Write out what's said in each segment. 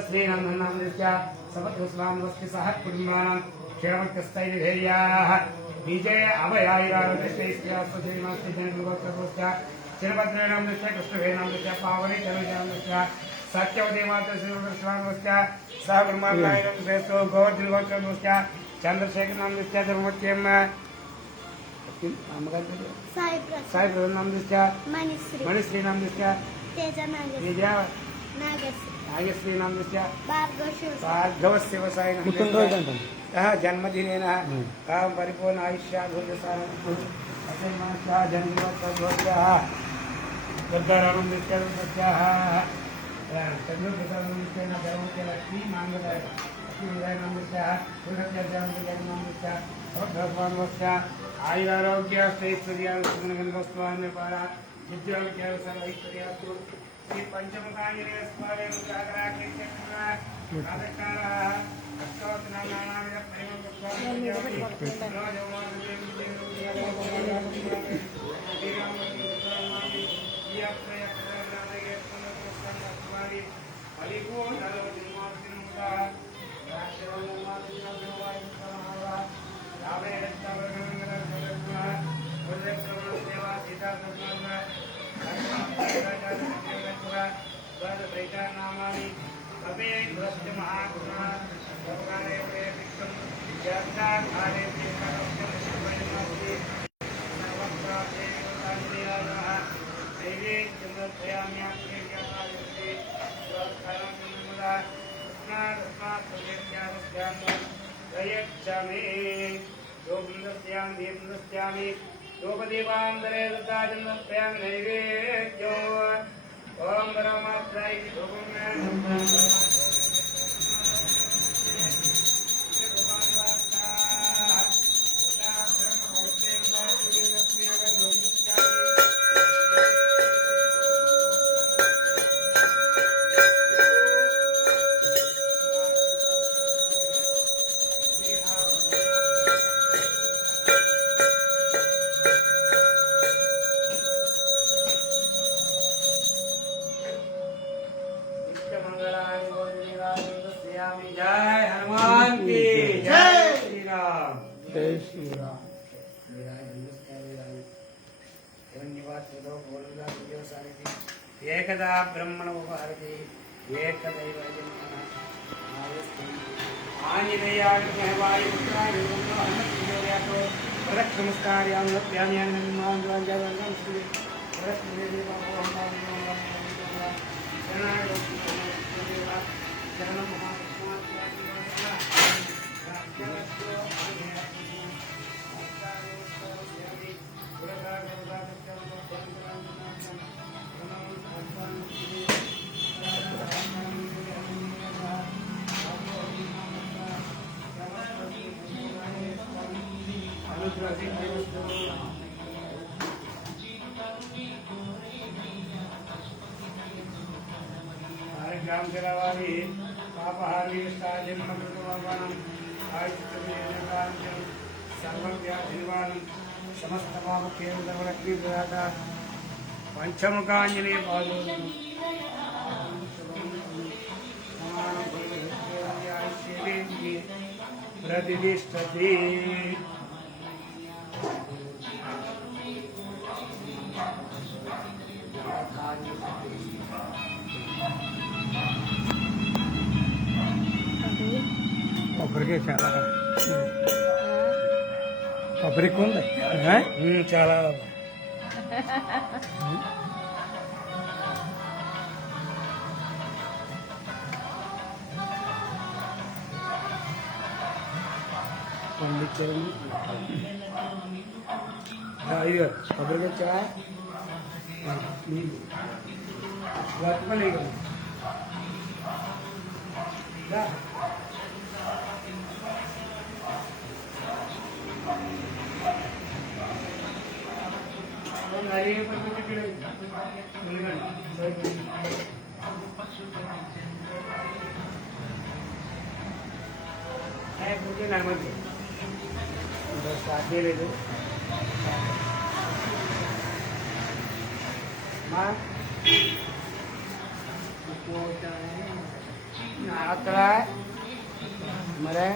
श्रीनंदनामृत्या सपत्स्वामवस्ति सह कुटुम्बानां क्षेमकस्तैर्धैर्याः विजय अभयायुरारोग्यश्रेयस्यास्वश्रीमस्ति जनगोत्रस्य चिरभद्रेणामृत्या कृष्णवेणामृत्या पावने चरुजामृत्या सत्यवती माता श्रीकृष्णामृत्या सह कुटुम्बानां श्रेष्ठो गोवर्धनगोत्रस्य चंद्रशेखरनामृत्या धर्मत्यं साई प्रधाननामृत्या मणिश्रीनामृत्या तेजा नागश्री नामृत्या भार्गवस्य वसाय जन्मदिनेन काम परिपूर्ण आयुष्याभूतसारः जन्मोत्सवः दुर्गारामृत्याः चंद्रप्रसादनृत्या धर्मस्य लक्ष्मी मांगल्यनामृत्याः पुनर्जन्मस्य भगवानस्य आयुरारोग्य ऐश्वर्यानुगणगणगोस्वान्यपारा विद्याविद्या सर्वैश्वर्यास्तु श्री पंचमुखांजनेय स्वामी मुद्राकराग्नि चक्र राधकाराः अष्टोत्तरनामानि नामानि अवे भ्रष्ट महागुणा भगवाने प्रेमिकं जगदाधारे प्रेमस्य सर्वत्रापे तान्याः दैवे चन्द्रयाम्याप्रेयायते स्वकरणमुदा स्नारस्मात्प्रज्ञानस्यां प्रयच्छामि योगिन्दस्यां देवन्दस्यामि योगदेवान्तरे दत्ताजन्मस्यां नैवेद्यो ओम ब्रह्मत्राय जय हनुमान की जय श्री राम जय श्री राम एकदा ब्रह्मण उपहरति एकदैव आंजनेयाय ग्राम जलावारी पापहारी साजिम मधुरवाणम आयुष्यमेकांचन सर्वव्याधिनिवारणम समस्त पाप केवलवरक्ति प्रदाता पंचमुखांजनेय पादोदकम प्रतिष्ठति కొబ్బరికాయ చాలా కొబ్బరికి ఉంది చాలా పండించారండి అయ్యో కొబ్బరికాయ చాలా వర్తమలే లేదు మా అక్కడ మరే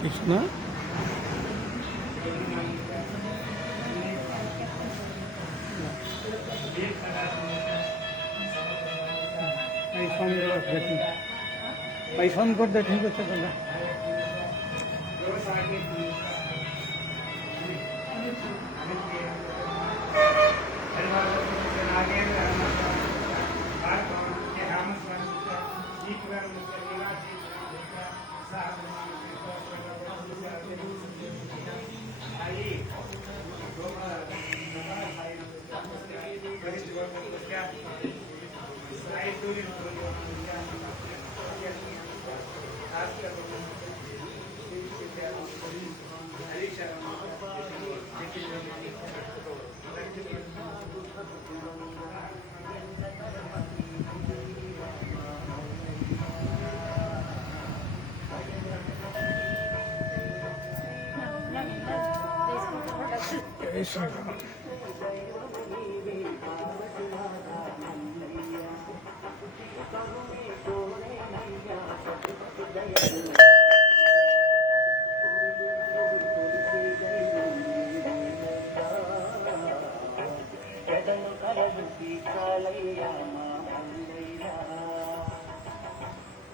కృష్ణ पैसा करते ठीक है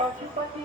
పశుపతి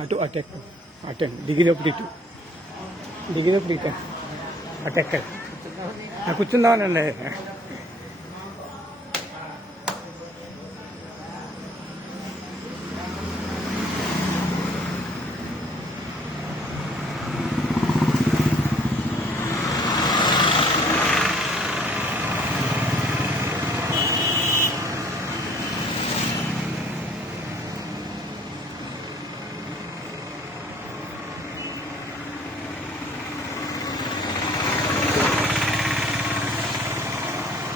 అటు అటెక్ అటెండ్ దిగినప్పుడు ఇటు దిగినప్పుడు ఇటు అటెక్ కూర్చుందామనండి